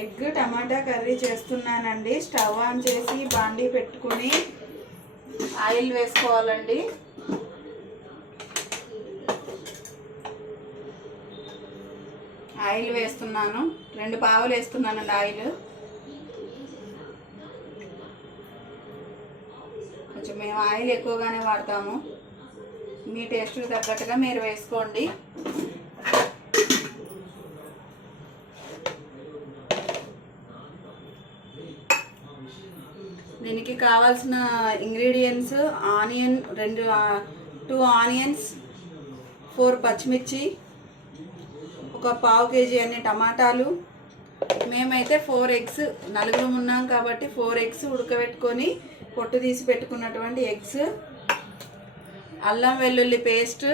Egg టమాటా curry చేస్తున్నానండి. Stove on చేసి బాండీ పెట్టుకుని ఆయిల్ వేసుకోవాలండి. ఆయిల్ వేస్తున్నాను, 2 పావులు వేస్తున్నానండి ఆయిల్. కొంచెం మేము ఆయిల్ ఎక్కువగానే వాడతాము, మీ టేస్ట్కి తగ్గట్టుగా మీరు వేసుకోండి. దీనికి కావాల్సిన ఇంగ్రీడియంట్స్ ఆనియన్ 2 ఆనియన్స్, 4 పచ్చిమిర్చి, ఒక పావు కేజీ అన్ని టమాటాలు. మేమైతే 4 ఎగ్స్, నలుగురు ఉన్నాం కాబట్టి 4 ఎగ్స్ ఉడకబెట్టుకొని పొట్టు తీసి పెట్టుకున్నటువంటి ఎగ్స్, అల్లం వెల్లుల్లి పేస్ట్,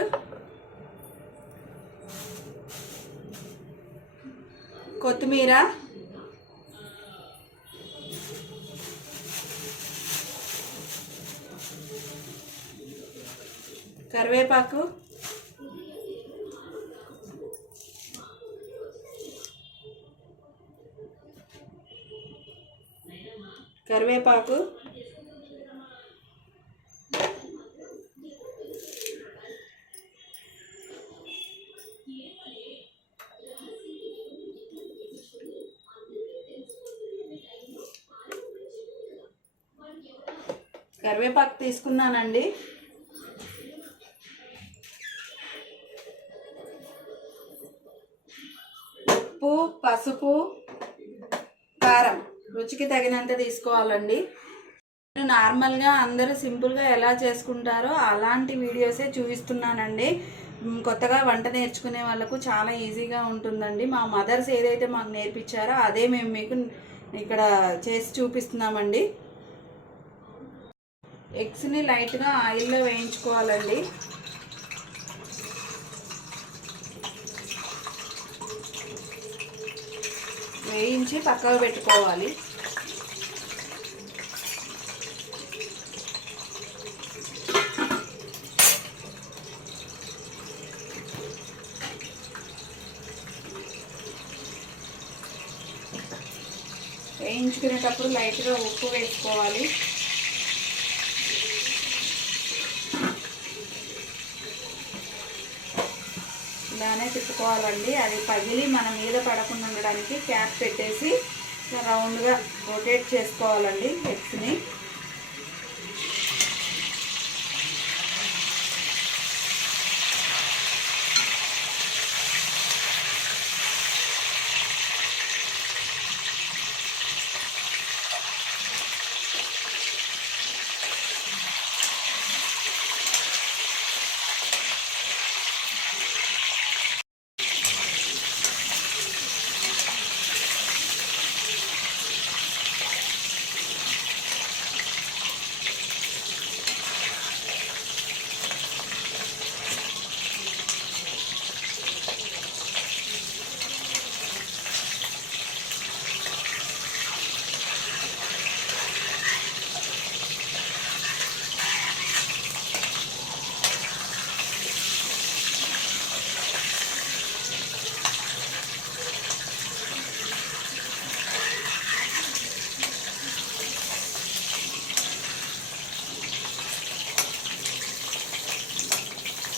కొత్తిమీర, కరివేపాకు, కరివేపాకు, కరివేపాకు తీసుకున్నానండి. ఉప్పు, పసుపు, కారం రుచికి తగినంత తీసుకోవాలండి. నార్మల్గా అందరూ సింపుల్గా ఎలా చేసుకుంటారో అలాంటి వీడియోసే చూపిస్తున్నానండి. కొత్తగా వంట నేర్చుకునే వాళ్ళకు చాలా ఈజీగా ఉంటుందండి. మా మదర్స్ ఏదైతే మాకు నేర్పించారో అదే మేము మీకు ఇక్కడ చేసి చూపిస్తున్నామండి. ఎగ్స్ని లైట్గా ఆయిల్లో వేయించుకోవాలండి. వేయించి పక్కకు పెట్టుకోవాలి. వేయించుకునేటప్పుడు లైట్గా ఉప్పు వేసుకోవాలి. ఇలానే తిప్పుకోవాలండి. అది పగిలి మన మీద పడకుండా ఉండడానికి క్యాప్ పెట్టేసి రౌండ్గా రొటేట్ చేసుకోవాలండి ఎగ్స్ని.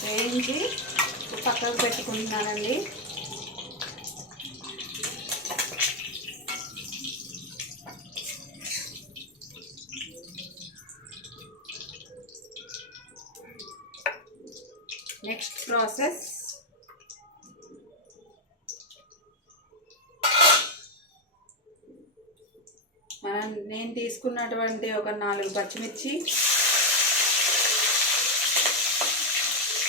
వేయించి పక్కకు పెట్టుకుంటున్నానండి. నెక్స్ట్ ప్రాసెస్, నేను తీసుకున్నటువంటి ఒక 4 పచ్చిమిర్చి,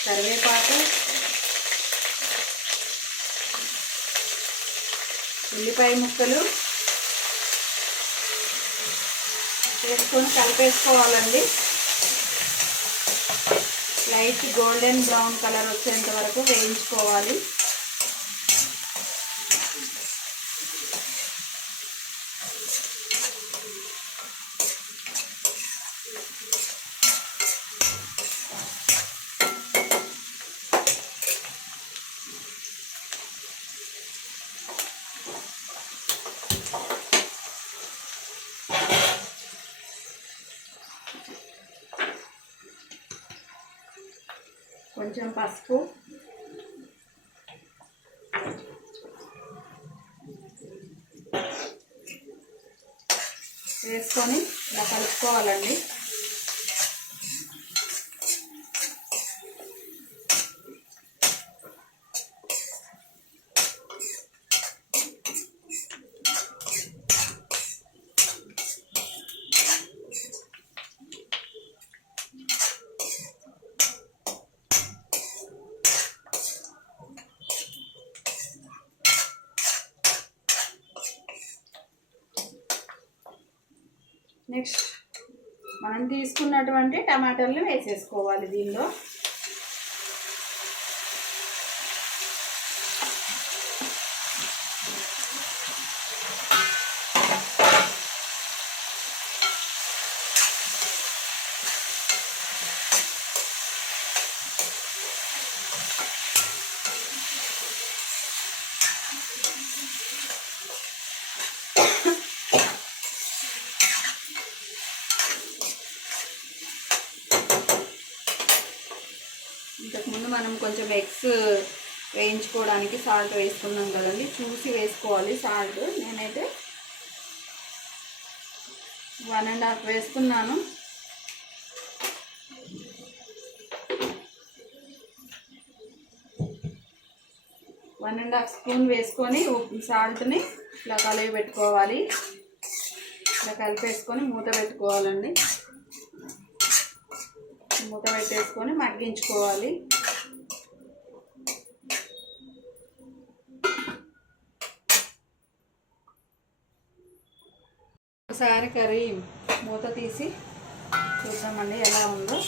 కరివేపాకు, ఉల్లిపాయ ముక్కలు వేసుకొని కలిపేసుకోవాలండి. లైట్ గోల్డెన్ బ్రౌన్ కలర్ వచ్చేంత వరకు వేయించుకోవాలి. కొంచెం పసుపు, వేసుకొని ఇలా కలుపుకోవాలండి. నెక్స్ట్ మనం తీసుకున్నటువంటి టమాటాలను వేసేసుకోవాలి దీనిలో. ఇంతకుముందు మనం కొంచెం ఎగ్స్ వేయించుకోవడానికి సాల్ట్ వేసుకున్నాం కదండి, చూసి వేసుకోవాలి సాల్ట్. నేనైతే 1.5 వేసుకున్నాను. వన్ అండ్ హాఫ్ స్పూన్ వేసుకొని సాల్ట్ని ఇలా కలిపి పెట్టుకోవాలి. ఇలా కలిపేసుకొని మూత పెట్టుకోవాలండి. మూత పెట్టేసుకొని మగ్గించుకోవాలి. ఒకసారి కర్రీ మూత తీసి చూద్దామండి ఎలా ఉందో.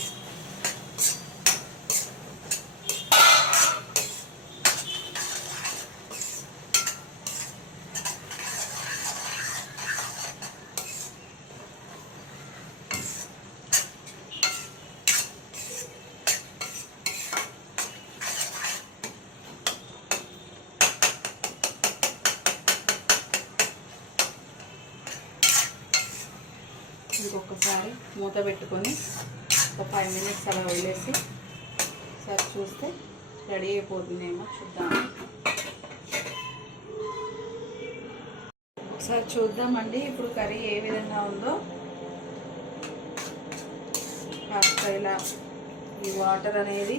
ఇంకొకసారి మూత పెట్టుకొని ఒక 5 మినిట్స్ అలా వదిలేసి ఒకసారి చూస్తే రెడీ అయిపోతుందేమో చూద్దాము. ఒకసారి చూద్దామండి ఇప్పుడు కర్రీ ఏ విధంగా ఉందో. కాస్త ఇలా ఈ వాటర్ అనేది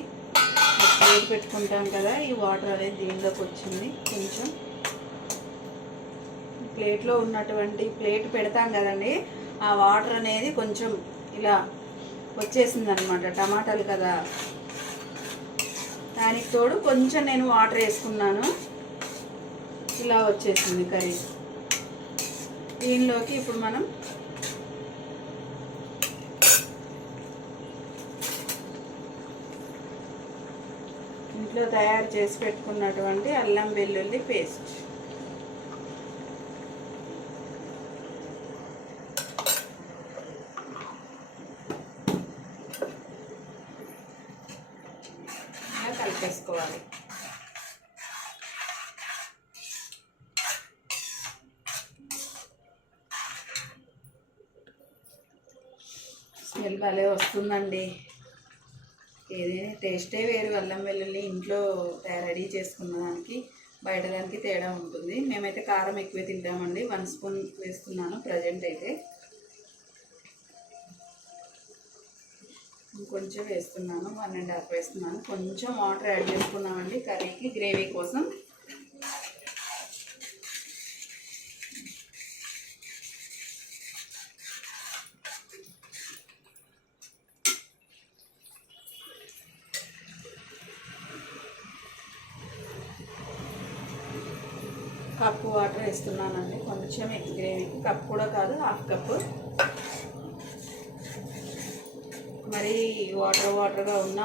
ప్లేట్ పెట్టుకుంటాం కదా, ఈ వాటర్ అనేది దీనిలోకి వచ్చింది. కొంచెం ప్లేట్లో ఉన్నటువంటి ప్లేట్ పెడతాం కదండి, ఆ వాటర్ అనేది కొంచెం ఇలా వచ్చేసింది అనమాట. టమాటాలు కదా, దానికి తోడు కొంచెం నేను వాటర్ వేసుకున్నాను, ఇలా వచ్చేసింది కర్రీ. దీనిలోకి ఇప్పుడు మనం ఇంట్లో తయారు చేసి పెట్టుకున్నటువంటి అల్లం వెల్లుల్లి పేస్ట్ కలిపేసుకోవాలి. స్మెల్ భలే వస్తుందండి. ఏదైనా టేస్టే వేరు. అల్లం వెల్లుల్లి ఇంట్లో రెడీ చేసుకున్న దానికి బయట దానికి తేడా ఉంటుంది. మేమైతే కారం ఎక్కువ తింటామండి. 1 స్పూన్ వేస్తున్నాను ప్రజెంట్ అయితే. కొంచెం వేస్తున్నాను, 1.5 వేస్తున్నాను. కొంచెం వాటర్ యాడ్ చేసుకున్నామండి కర్రీకి, గ్రేవీ కోసం. కప్పు వాటర్ వేస్తున్నానండి, కొంచెం ఎగ్ గ్రేవీకి. కప్ కూడా కాదు, 1/2 కప్పు. మరి వాటర్గా ఉన్న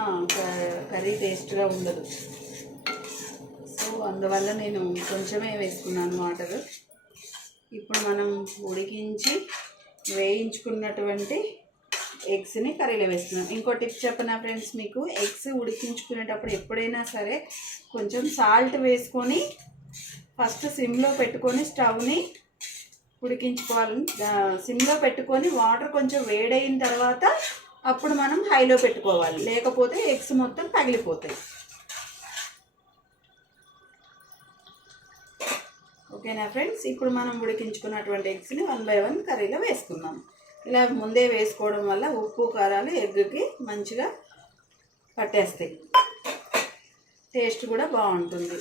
కర్రీ టేస్ట్గా ఉండదు. సో అందువల్ల నేను కొంచెమే వేసుకున్నాను వాటర్. ఇప్పుడు మనం ఉడికించి వేయించుకున్నటువంటి ఎగ్స్ని కర్రీలో వేస్తున్నాం. ఇంకో టిప్ చెప్పనా ఫ్రెండ్స్ మీకు, ఎగ్స్ ఉడికించుకునేటప్పుడు ఎప్పుడైనా సరే కొంచెం సాల్ట్ వేసుకొని ఫస్ట్ సిమ్లో పెట్టుకొని స్టవ్ని ఉడికించుకోవాలి. సిమ్లో పెట్టుకొని వాటర్ కొంచెం వేడైన తర్వాత అప్పుడు మనం హైలో పెట్టుకోవాలి, లేకపోతే ఎగ్స్ మొత్తం పగిలిపోతాయి. ఓకేనా ఫ్రెండ్స్? ఇప్పుడు మనం ఉడికించుకున్నటువంటి ఎగ్స్ని 1 బై 1 కర్రీలో వేసుకుందాం. ఇలా ముందే వేసుకోవడం వల్ల ఉప్పు కారాలు ఎగ్కి మంచిగా పట్టేస్తాయి, టేస్ట్ కూడా బాగుంటుంది.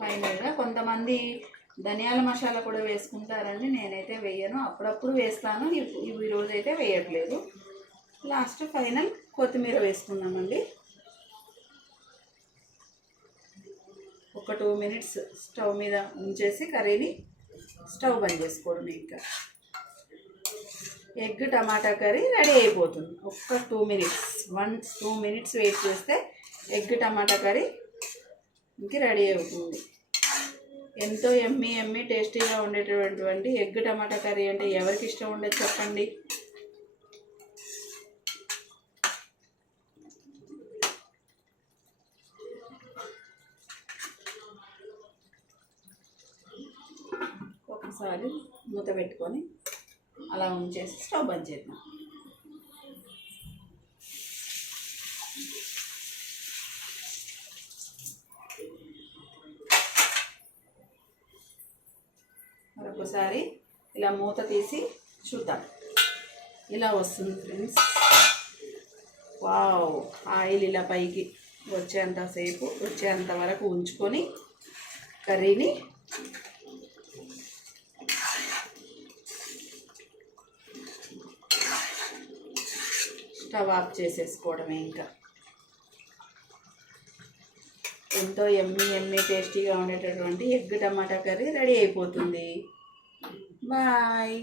ఫైనల్గా కొంతమంది ధనియాల మసాలా కూడా వేసుకుంటారండి, నేనైతే వేయను, అప్పుడప్పుడు వేస్తాను, ఈ రోజు అయితే వేయట్లేదు. లాస్ట్ ఫైనల్ కొత్తిమీర వేసుకున్నామండి. ఒక 2 మినిట్స్ స్టవ్ మీద ఉంచేసి కర్రీని స్టవ్ బంద్ చేసుకోవడం. ఇంకా ఎగ్ టమాటా కర్రీ రెడీ అయిపోతుంది. ఒక్క 2 మినిట్స్ 2 మినిట్స్ వెయిట్ చేస్తే ఎగ్ టమాటా కర్రీ ఇంక రెడీ అవుతుంది. ఎంతో ఎమ్మీ టేస్టీగా ఉండేటటువంటి ఎగ్ టమాటా కర్రీ అంటే ఎవరికి ఇష్టం ఉండదు చెప్పండి? ఒకసారి మూత పెట్టుకొని అలా ఉంచేసి స్టవ్ బంద్ చేద్దాం. మరొకసారి ఇలా మూత తీసి చూద్దాం. ఇలా వస్తుంది ఫ్రెండ్స్. వావ్! ఆయిల్ ఇలా పైకి వచ్చేంత వరకు ఉంచుకొని కర్రీని స్టవ్ ఆఫ్ చేసేసుకోవడమే. ఇంకా ఎంతో ఎమ్మీ టేస్టీగా ఉండేటటువంటి ఎగ్ టమాటా కర్రీ రెడీ అయిపోతుంది. బాయ్.